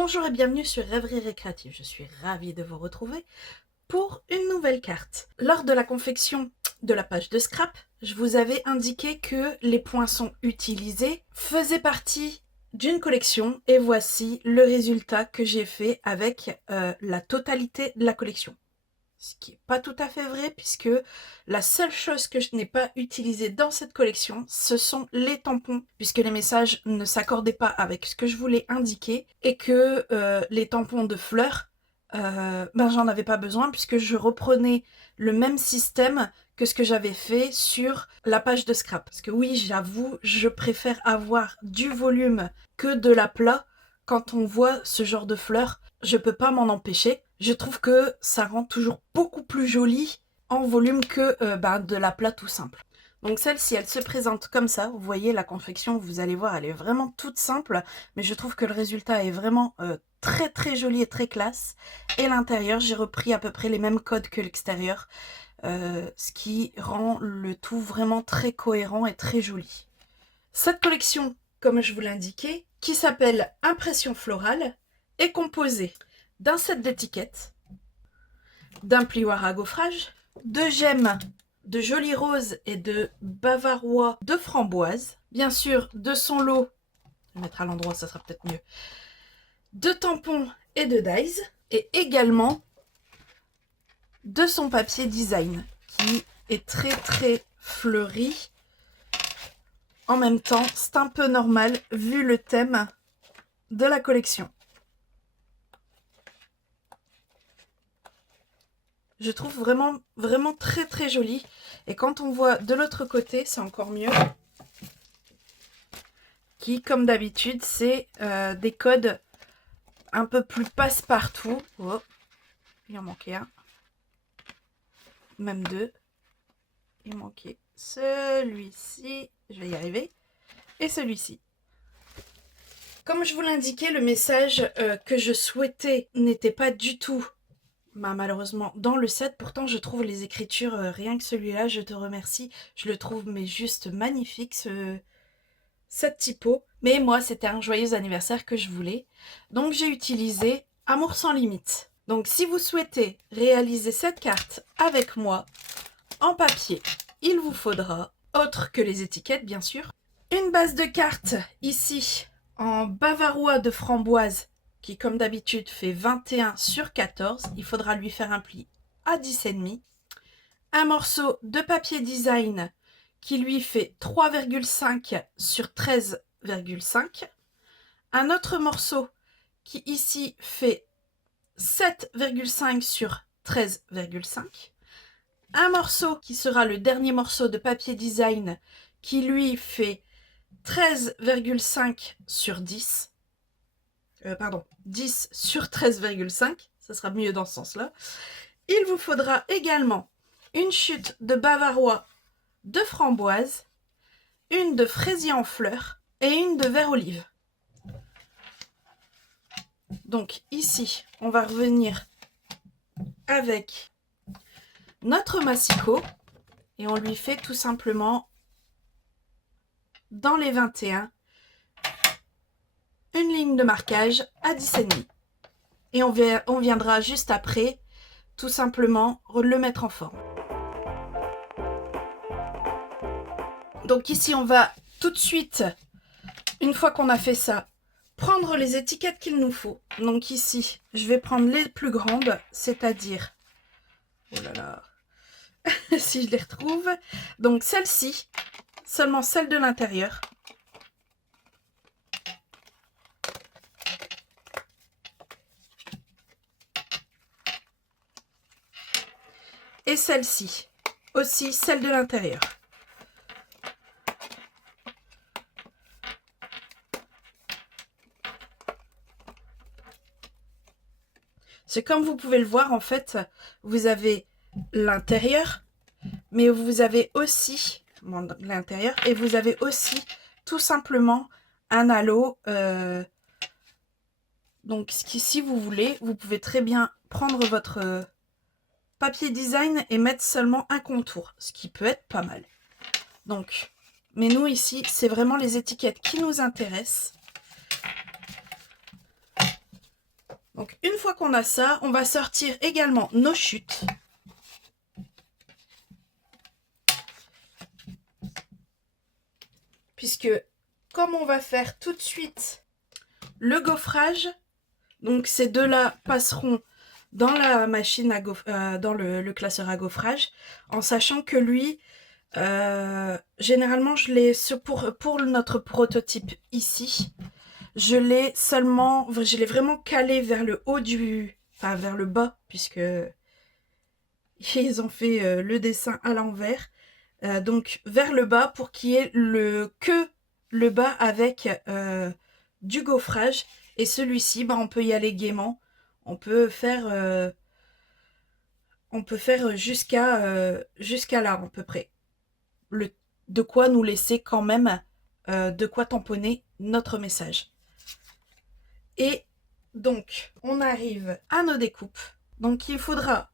Bonjour et bienvenue sur Rêverie Récréative. Je suis ravie de vous retrouver pour une nouvelle carte. Lors de la confection de la page de scrap, je vous avais indiqué que les poinçons utilisés faisaient partie d'une collection et voici le résultat que j'ai fait avec la totalité de la collection. Ce qui n'est pas tout à fait vrai puisque la seule chose que je n'ai pas utilisée dans cette collection, ce sont les tampons, puisque les messages ne s'accordaient pas avec ce que je voulais indiquer et que les tampons de fleurs, j'en avais pas besoin puisque je reprenais le même système que ce que j'avais fait sur la page de scrap. Parce que oui, j'avoue, je préfère avoir du volume que de l'aplat quand on voit ce genre de fleurs. Je peux pas m'en empêcher. Je trouve que ça rend toujours beaucoup plus joli en volume que de l'aplat tout simple. Donc celle-ci, elle se présente comme ça. Vous voyez la confection, vous allez voir, elle est vraiment toute simple. Mais je trouve que le résultat est vraiment très très joli et très classe. Et l'intérieur, j'ai repris à peu près les mêmes codes que l'extérieur. Ce qui rend le tout vraiment très cohérent et très joli. Cette collection, comme je vous l'indiquais, qui s'appelle Impression Florale, est composée d'un set d'étiquettes, d'un plioir à gaufrage, de gemmes de jolies roses et de bavarois de framboise, bien sûr de son lot, je vais mettre à l'endroit, ça sera peut-être mieux, de tampons et de dies, et également de son papier design, qui est très très fleuri. En même temps, c'est un peu normal vu le thème de la collection. Je trouve vraiment très très joli. Et quand on voit de l'autre côté, c'est encore mieux. Qui, comme d'habitude, c'est des codes un peu plus passe-partout. Oh, il en manquait un. Même deux. Il manquait celui-ci. Je vais y arriver. Et celui-ci. Comme je vous l'indiquais, le message que je souhaitais n'était pas du tout malheureusement dans le set. Pourtant je trouve les écritures, rien que celui-là, je te remercie, je le trouve mais juste magnifique cette typo. Mais moi c'était un joyeux anniversaire que je voulais, donc j'ai utilisé Amour sans limite. Donc si vous souhaitez réaliser cette carte avec moi en papier, il vous faudra, autre que les étiquettes bien sûr, une base de cartes ici en bavarois de framboise qui comme d'habitude fait 21 sur 14, il faudra lui faire un pli à 10,5. Un morceau de papier design qui lui fait 3,5 sur 13,5. Un autre morceau qui ici fait 7,5 sur 13,5. Un morceau qui sera le dernier morceau de papier design qui lui fait 13,5 sur 10. 10 sur 13,5, ça sera mieux dans ce sens-là. Il vous faudra également une chute de bavarois de framboise, une de fraisier en fleurs et une de vert olive. Donc ici, on va revenir avec notre massicot et on lui fait tout simplement dans les 21 une ligne de marquage à 10,5. Et on viendra juste après tout simplement le mettre en forme. Donc ici on va tout de suite, une fois qu'on a fait ça, prendre les étiquettes qu'il nous faut. Donc ici je vais prendre les plus grandes, c'est-à-dire, oh là là, si je les retrouve, donc celle-ci, seulement celle de l'intérieur. Et celle-ci, aussi celle de l'intérieur. C'est comme vous pouvez le voir, en fait, vous avez l'intérieur, mais vous avez aussi l'intérieur et vous avez aussi tout simplement un halo. Donc, si vous voulez, vous pouvez très bien prendre votre papier design et mettre seulement un contour, ce qui peut être pas mal. Donc, mais nous ici, c'est vraiment les étiquettes qui nous intéressent. Donc une fois qu'on a ça, on va sortir également nos chutes. Puisque comme on va faire tout de suite le gaufrage, donc ces deux-là passeront dans la machine à dans le classeur à gaufrage, en sachant que lui, généralement je l'ai pour notre prototype ici, je l'ai vraiment calé vers le haut enfin vers le bas, puisque ils ont fait le dessin à l'envers, donc vers le bas pour qu'il y ait que le bas avec du gaufrage, et celui-ci, bah, on peut y aller gaiement, on peut faire jusqu'à là à peu près, de quoi nous laisser quand même de quoi tamponner notre message. Et donc, on arrive à nos découpes. Donc, il faudra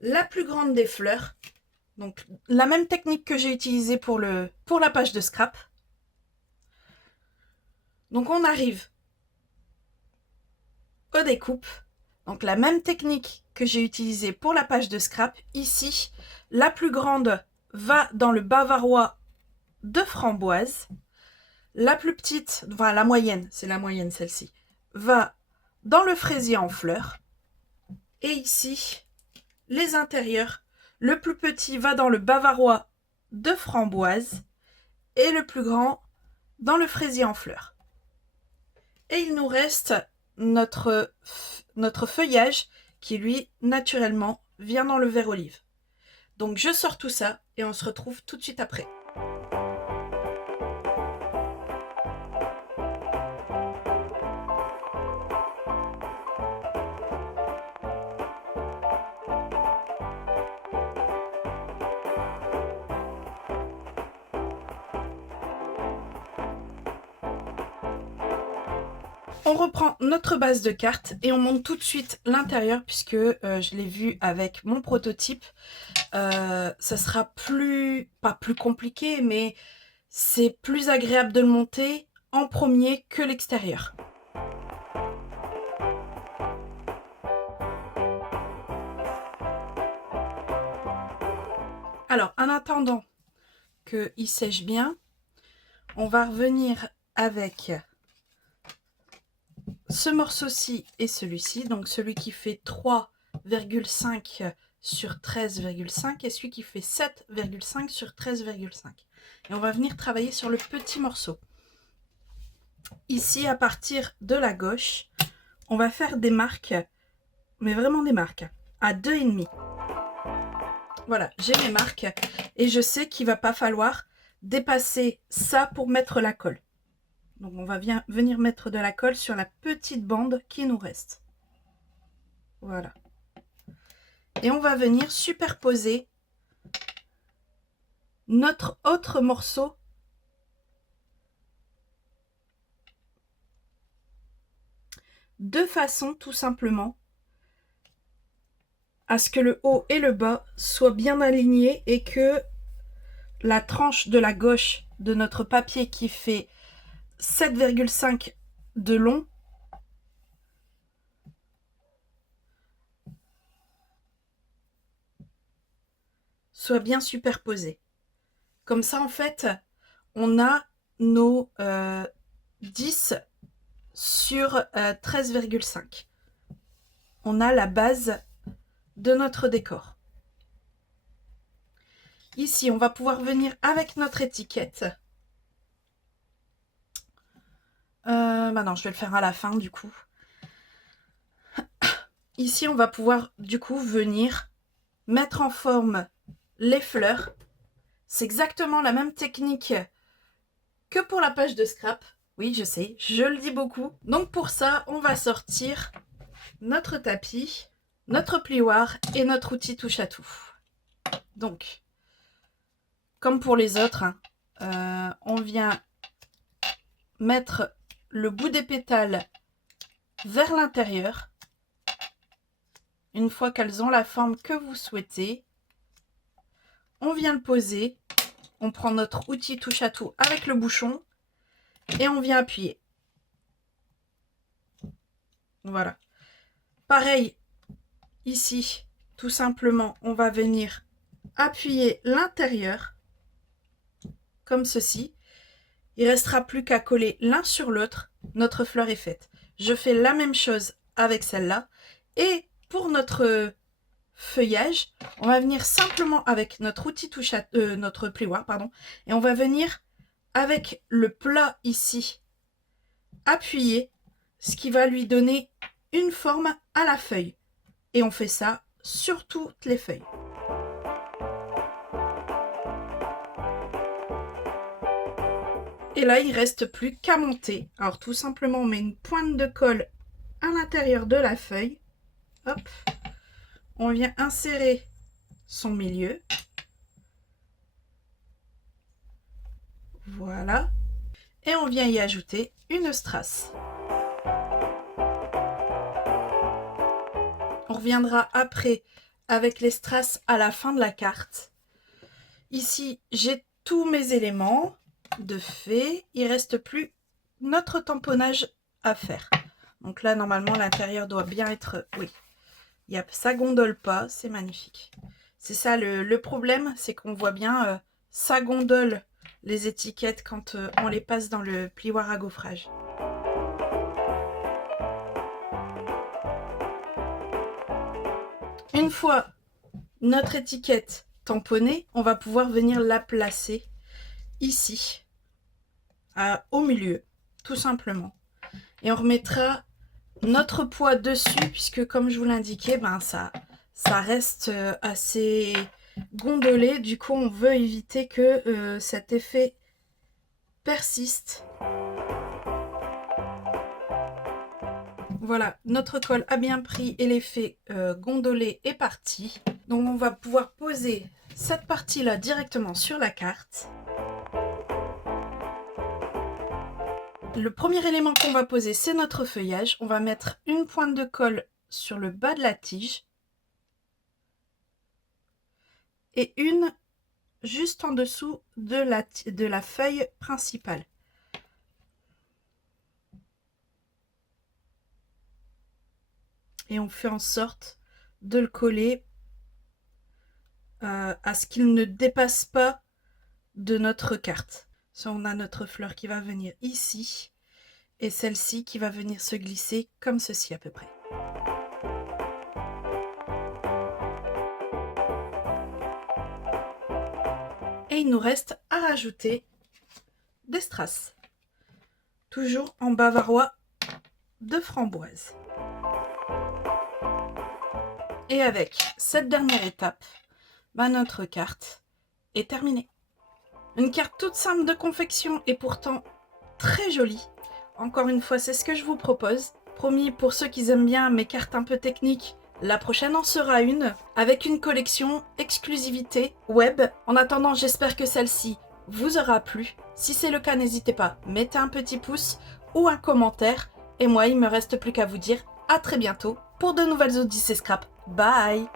la plus grande des fleurs. Donc, la même technique que j'ai utilisée pour la page de scrap. Donc, on arrive aux découpes. Donc, la même technique que j'ai utilisée pour la page de scrap. Ici, la plus grande va dans le bavarois de framboise. La plus petite, enfin la moyenne, c'est la moyenne celle-ci, va dans le fraisier en fleurs. Et ici, les intérieurs, le plus petit va dans le bavarois de framboise et le plus grand dans le fraisier en fleurs. Et il nous reste notre feuillage qui, lui, naturellement, vient dans le vert olive. Donc je sors tout ça et on se retrouve tout de suite après. On reprend notre base de carte et on monte tout de suite l'intérieur, puisque je l'ai vu avec mon prototype. Ça sera pas plus compliqué, mais c'est plus agréable de le monter en premier que l'extérieur. Alors, en attendant qu'il sèche bien, on va revenir avec ce morceau-ci et celui-ci, donc celui qui fait 3,5 sur 13,5 et celui qui fait 7,5 sur 13,5. Et on va venir travailler sur le petit morceau. Ici, à partir de la gauche, on va faire des marques, mais vraiment des marques, à 2,5. Voilà, j'ai mes marques et je sais qu'il ne va pas falloir dépasser ça pour mettre la colle. Donc on va venir mettre de la colle sur la petite bande qui nous reste. Voilà. Et on va venir superposer notre autre morceau de façon tout simplement à ce que le haut et le bas soient bien alignés et que la tranche de la gauche de notre papier qui fait 7,5 de long soit bien superposée. Comme ça, en fait, on a nos 10 sur 13,5. On a la base de notre décor. Ici, on va pouvoir venir avec notre étiquette. Non, je vais le faire à la fin du coup. Ici, on va pouvoir du coup venir mettre en forme les fleurs. C'est exactement la même technique que pour la page de scrap. Oui, je sais, je le dis beaucoup. Donc pour ça, on va sortir notre tapis, notre plioir et notre outil touche à tout. Donc, comme pour les autres, on vient mettre le bout des pétales vers l'intérieur. Une fois qu'elles ont la forme que vous souhaitez, on vient le poser. On prend notre outil touche à tout avec le bouchon et on vient appuyer. Voilà. Pareil, ici, tout simplement, on va venir appuyer l'intérieur, comme ceci. Il ne restera plus qu'à coller l'un sur l'autre. Notre fleur est faite. Je fais la même chose avec celle-là. Et pour notre feuillage, on va venir simplement avec notre outil touche à notre plioir, pardon, et on va venir avec le plat ici appuyer, ce qui va lui donner une forme à la feuille. Et on fait ça sur toutes les feuilles. Et là, il reste plus qu'à monter. Alors tout simplement, on met une pointe de colle à l'intérieur de la feuille. Hop. On vient insérer son milieu. Voilà. Et on vient y ajouter une strass. On reviendra après avec les strass à la fin de la carte. Ici, j'ai tous mes éléments de fait. Il ne reste plus notre tamponnage à faire. Donc là, normalement, l'intérieur doit bien être... Oui, ça gondole pas, c'est magnifique. C'est ça le problème, c'est qu'on voit bien, ça gondole les étiquettes quand on les passe dans le plioir à gaufrage. Une fois notre étiquette tamponnée, on va pouvoir venir la placer ici, au milieu, tout simplement. Et on remettra notre poids dessus, puisque comme je vous l'indiquais, ben ça reste assez gondolé. Du coup, on veut éviter que cet effet persiste. Voilà, notre colle a bien pris et l'effet gondolé est parti. Donc on va pouvoir poser cette partie-là directement sur la carte. Le premier élément qu'on va poser, c'est notre feuillage. On va mettre une pointe de colle sur le bas de la tige et une juste en dessous de la feuille principale. Et on fait en sorte de le coller à ce qu'il ne dépasse pas de notre carte. So, on a notre fleur qui va venir ici et celle-ci qui va venir se glisser comme ceci à peu près. Et il nous reste à rajouter des strass, toujours en bavarois de framboise. Et avec cette dernière étape, bah, notre carte est terminée. Une carte toute simple de confection et pourtant très jolie. Encore une fois, c'est ce que je vous propose. Promis, pour ceux qui aiment bien mes cartes un peu techniques, la prochaine en sera une, avec une collection exclusivité web. En attendant, j'espère que celle-ci vous aura plu. Si c'est le cas, n'hésitez pas, mettez un petit pouce ou un commentaire. Et moi, il me reste plus qu'à vous dire à très bientôt pour de nouvelles Odyssées Scrap. Bye!